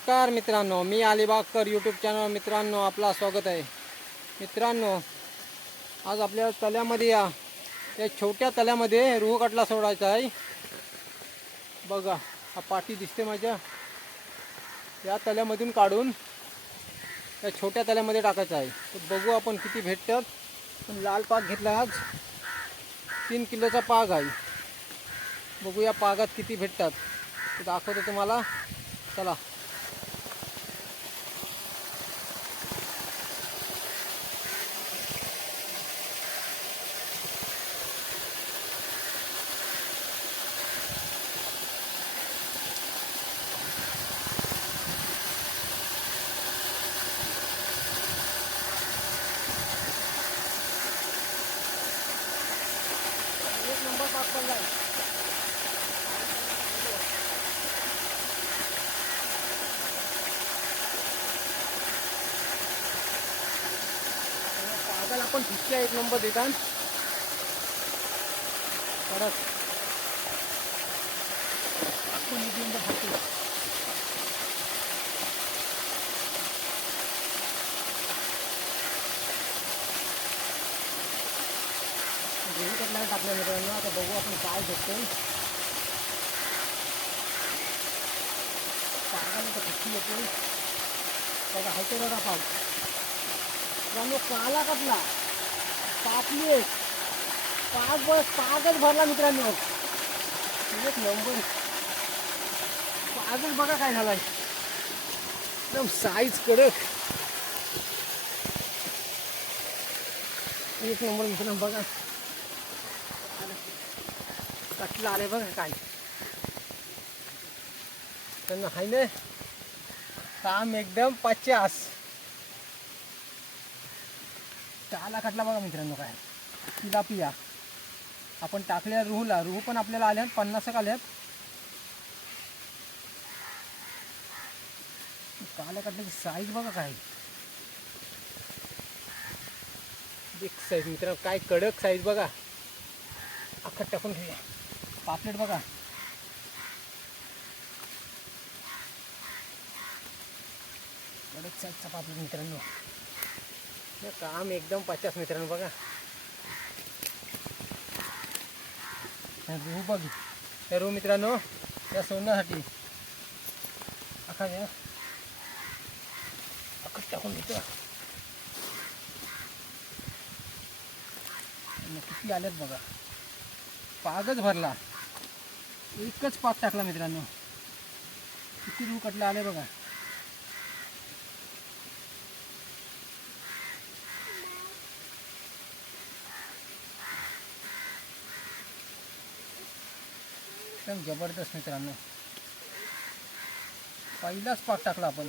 नमस्कार मित्रांनो मी अलिबागकर YouTube channel मित्रांनो आपला स्वागत आहे. मित्रांनो आज आपल्या तल्यामध्ये या या छोट्या तल्यामध्ये रुह कटला सोडायचा आहे. बघा हा पाठी दिसते माझ्या. या तल्यामधून काढून त्या छोट्या तल्यामध्ये टाकायचं आहे. तर बघू आपण किती भेटतात. पण लाल पाक घेतला आज. तीन किलोचा पाग आहे. बघू या पागात किती भेटतात. दाखवतो तुम्हाला. चला. आपण नंबर पाक आपण ठिसक्या एक नंबर देतात परत आपण एक नंबर खातो घेऊन कटला टाकल्या मित्रांनो आता बघू आपण काय भेटतो पागाला तर किती येतो. बघा हायतो बघा पाऊस त्यामुळे काला कटला पाचली एक. पाच बस पाचच भरला मित्रांनो. एक नंबर. पाचच बघा काय झालाय. एकदम साईज कडक. एक नंबर मित्रांनो बघा. कटला आले बघा काय. त्यांना हाय ना. काम एकदम पचास. त्याला कटला बघा मित्रांनो काय. तिलापिया आपण टाकल्या रुहूला. रुहू पण आपल्याला आल्यात पन्नास आल्यात. काला कटल्याची साईज बघा काय. एक साईज मित्रांनो. काय कडक साईज बघा. अख्खा टाकून घेऊया. पापलेट बघा. कडक साईजचा पापलेट मित्रांनो. हे काम एकदम पचास मित्रांनो बघा. हे रूह बघ. हे रूह मित्रांनो त्या सोडण्यासाठी अख्खा घ्या. अख्खा टाकून घेतो. किती आल्यात बघा. पागच भरला. एकच पाक टाकला मित्रांनो. किती रूह कटला आले बघा. एकदम जबरदस्त मित्रांनो. पहिलाच पाक टाकला आपण.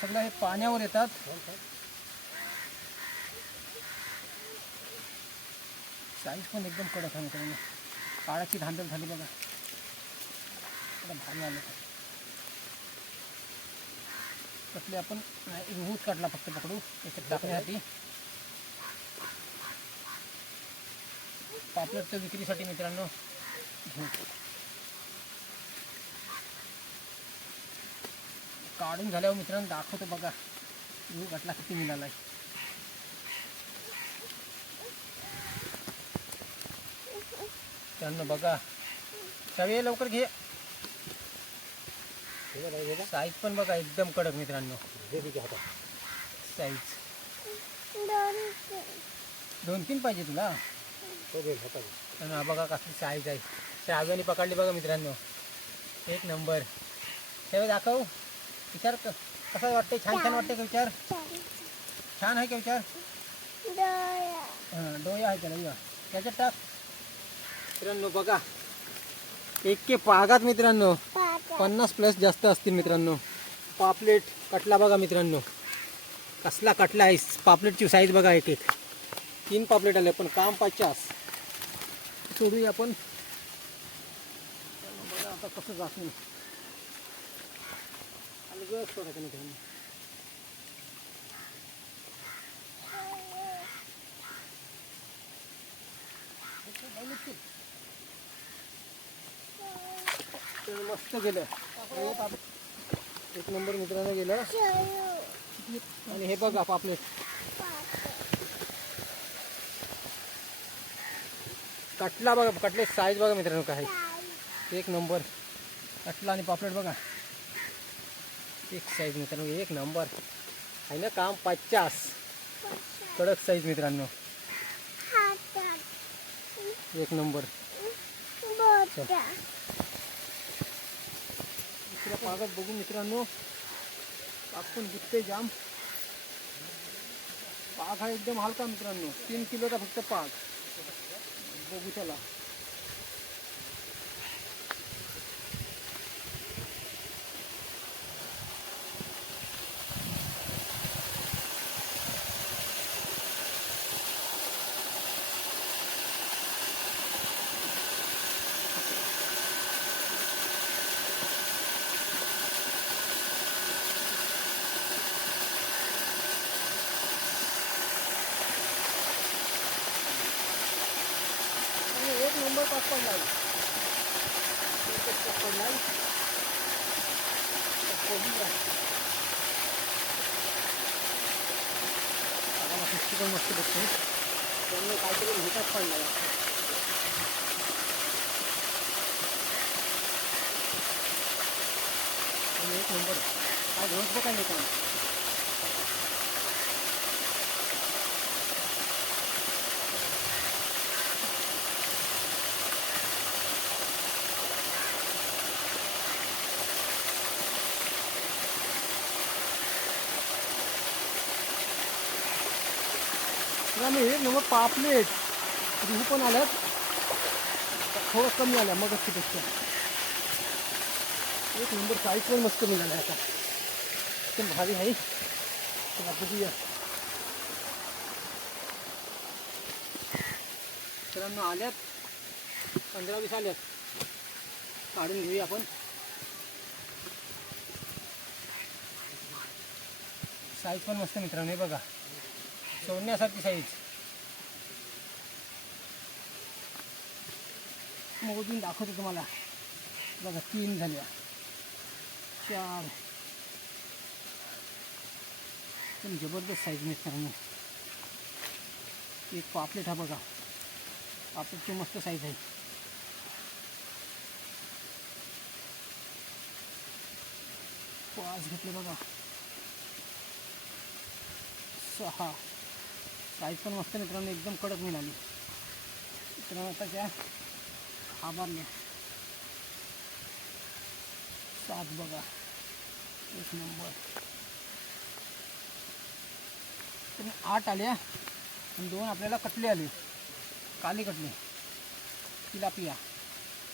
सगळं हे पाण्यावर येतात. साईज पण एकदम कडक आहे मित्रांनो. काळाची धांदल झाली बघा भारी आलं कसले आपण रुहूच काढला फक्त पकडू त्याच्यात टाकण्यासाठी पापलेटच्या विक्रीसाठी मित्रांनो। घेऊ काढून झाल्यावर मित्रांनो, दाखवतो बघा रूह घातला किती मिळाला आहे त्यांना बघा. सगळे लवकर घे. साईज पण बघा एकदम कडक मित्रांनो. साईज दोन तीन पाहिजे तुला. हा बघा कसली साईज आहे. श्राव्याने पकडली बघा मित्रांनो. एक नंबर बघ दाखव. विचार कसा वाटते छान छान वाटते का विचार? छान आहे का विचार? हां डोया आहे त्याला त्याच्यात टाक. मित्रांनो बघा. एक के पागात मित्रांनो पन्नास प्लस जास्त असतील मित्रांनो. पापलेट कटला बघा मित्रांनो. कसला कटला आहे. पापलेटची साईज बघा एक एक. तीन पापलेट आले पण काम पचास. सोडूया आपण. बघा आता कसं जातो अलगद सोडायचं मित्रांनो तर मस्त गेलं एक नंबर मित्रांनो गेलं आणि हे बघा पापलेट कटला बघा कटले साईज बघा मित्रांनो काय. एक नंबर. कटला आणि पापलेट बघा. एक साईज मित्रांनो एक नंबर. आहे ना काम? पचास. कडक साईज मित्रांनो. एक नंबर. दुसऱ्या पागात बघू मित्रांनो. पाग पण गुत्ते जाम. पाग हा एकदम हलका मित्रांनो. तीन किलोचा फक्त पाग. बघू चला आणि एक नंबर पाक पडला एकच पाक पडला पण मस्त बघतो त्यामुळे काहीतरी भेटाच पडला आणि एक नंबर काय घेऊन बघा नाही हे पापलेट. रुहू पण आल्यात. थोडं कमी आल्या मग पेक्षा एक नंबर साईज पण मस्त मिळाला आता. एकदम भारी आहे. चला बघूया. मित्रांनो आल्यात. वीस आल्यात. काढून घेऊया आपण. साईज पण मस्त मित्रांनो, हे बघा. सोडण्यासारखी साईज मोजून दाखवतो तुम्हाला. बघा, तीन झाल्या. चार. पण ज़बरदस्त साईज मित्रांनो एक पापलेट हा बघा. पापलेटची मस्त साईज आहे. पाच घेतले बघा. सहा. साईज पण मस्त मित्रांनो, एकदम कडक मिळाली मित्रांनो, आता त्या आभारल्या सात बघा. एक नंबर. आठ आल्या आणि दोन आपल्याला कटले आले. काली कटले. तिलापिया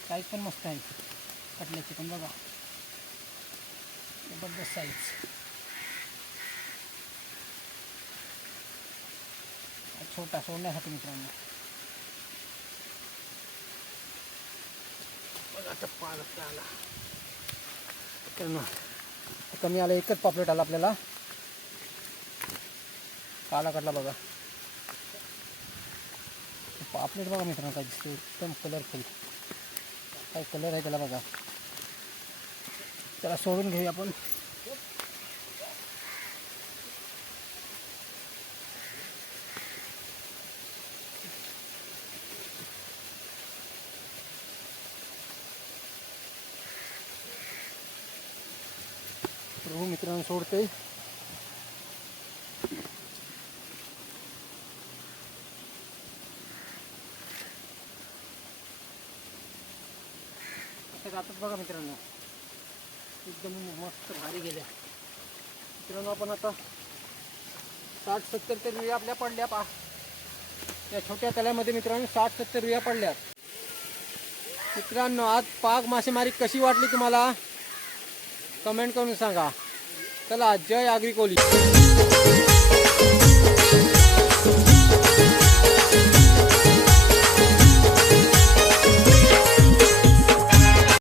साईज पण मस्त आहे. कटल्याची पण बघा. ज़बरदस्त साईज छोटा सोडण्यासाठी मित्रांनो. बघा आला. कमी आला एकच पापलेट आला आपल्याला. काला काढला बघा. पापलेट बघा मित्रांनो काय दिसतो एकदम कलरफुल काय कलर आहे त्याला बघा. त्याला सोडून घेऊया आपण प्रभू मित्रांनो सोडते जातात बघा मित्रांनो. एकदम मस्त भारी गेल्या. मित्रांनो आपण आता साठ सत्तर तर रुया आपल्या पडल्या पा या छोट्या तळ्यामध्ये मित्रांनो साठ सत्तर रुया पडल्यात. मित्रांनो आज पाग मासेमारी कशी वाटली तुम्हाला? कमेंट करून सांगा. चला जय आग्री कोहली